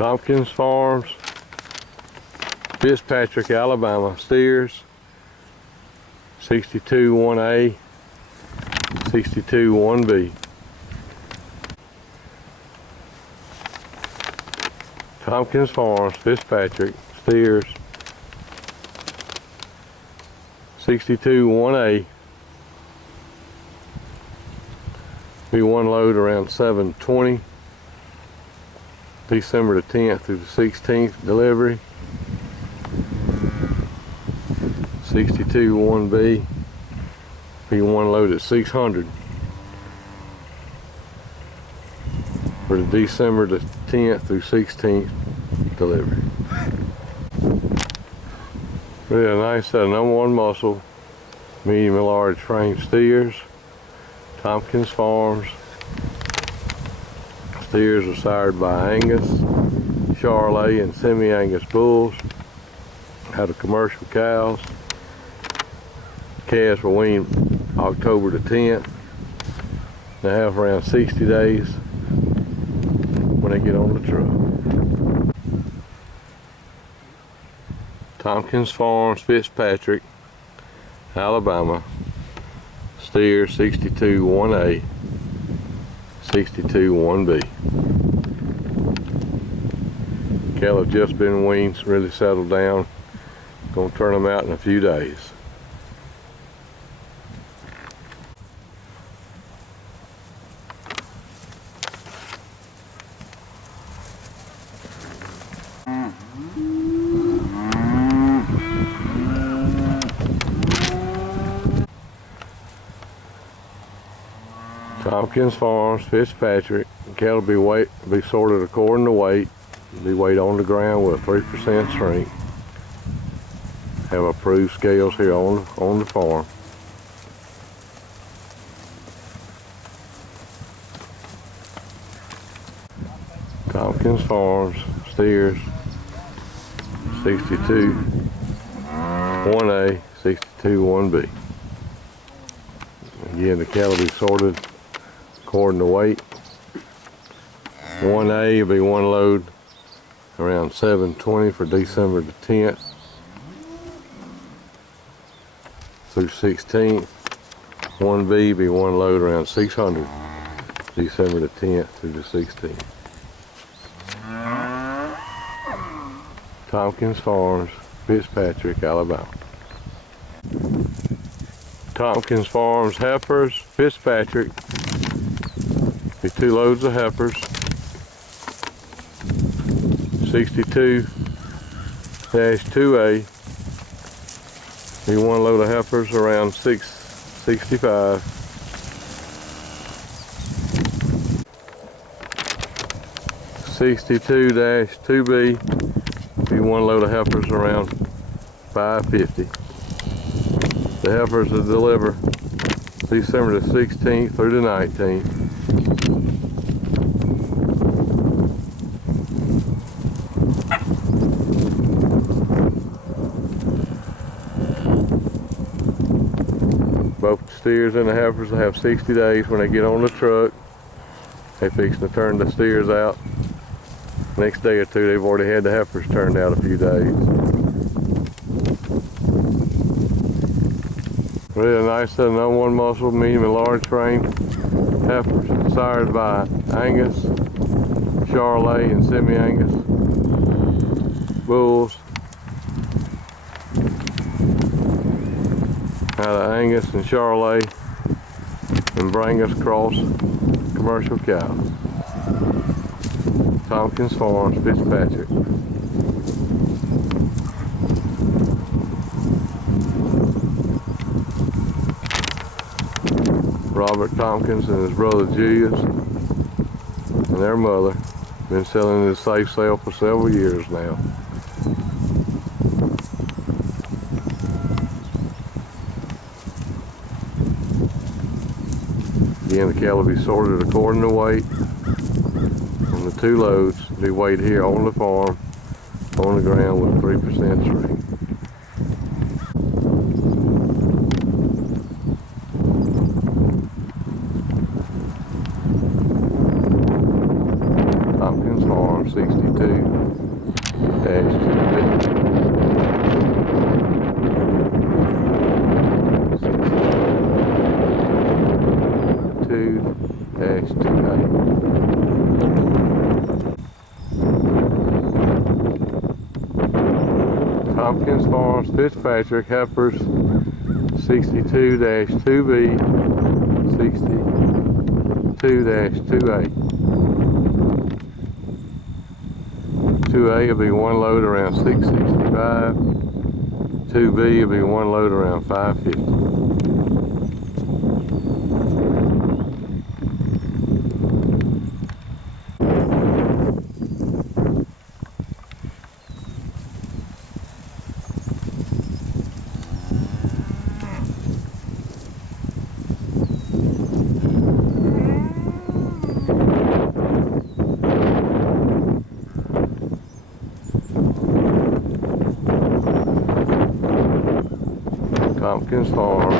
Tompkins Farms, Fitzpatrick, Alabama steers, 62 1A, 62 1B. Tompkins Farms, Fitzpatrick steers, 62 1A. Be one load around 7:20, December the 10th through the 16th delivery. 62 1B, be one load at 600 for the December the 10th through 16th delivery. Really nice set of #1 muscle, medium and large frame steers. Tompkins Farms. Steers are sired by Angus, Charolais, and semi-Angus bulls out of commercial cows. Calves were weaned October the 10th. They have around 60 days when they get on the truck. Tompkins Farms, Fitzpatrick, Alabama. Steer 62 1A, 62 1B. Cattle have just been weaned, really settled down. Gonna turn them out in a few days. Tompkins Farms, Fitzpatrick. Cattle be sorted according to weight. Be weighed on the ground with 3% shrink. Have approved scales here on the farm. Tompkins Farms, steers, 62 1A, 62 1B. Again, the cattle be sorted according to weight. 1A will be one load around 7:20 for December the 10th through 16th. 1B be one load around 600 December the 10th through the 16th. Tompkins Farms, Fitzpatrick, Alabama. Tompkins Farms Heifers, Fitzpatrick. Be 2 loads of heifers. 62-2A. Be one load of heifers around 665. 62-2B. Be one load of heifers around 550. The heifers will deliver December the 16th through the 19th. Both the steers and the heifers will have 60 days when they get on the truck. They fixing to turn the steers out. Next day or two, they've already had the heifers turned out a few days. Really nice set of #1 muscle, medium and large frame heifers, sired by Angus, Charolais, and semi-Angus bulls out of Angus and Charolais and Brangus cross commercial cows. Tompkins Farms, Fitzpatrick. Robert Tompkins and his brother Julius and their mother been selling this safe sale for several years now. Again, the cattle will be sorted according to weight. On the 2 loads, be weighed here on the farm, on the ground with 3% shrink. Tompkins Farm, 62 Tompkins Farms Fitzpatrick Heifers 62-2B 62-2A. 2A will be one load around 665. 2B will be one load around 550. Tompkins Farm.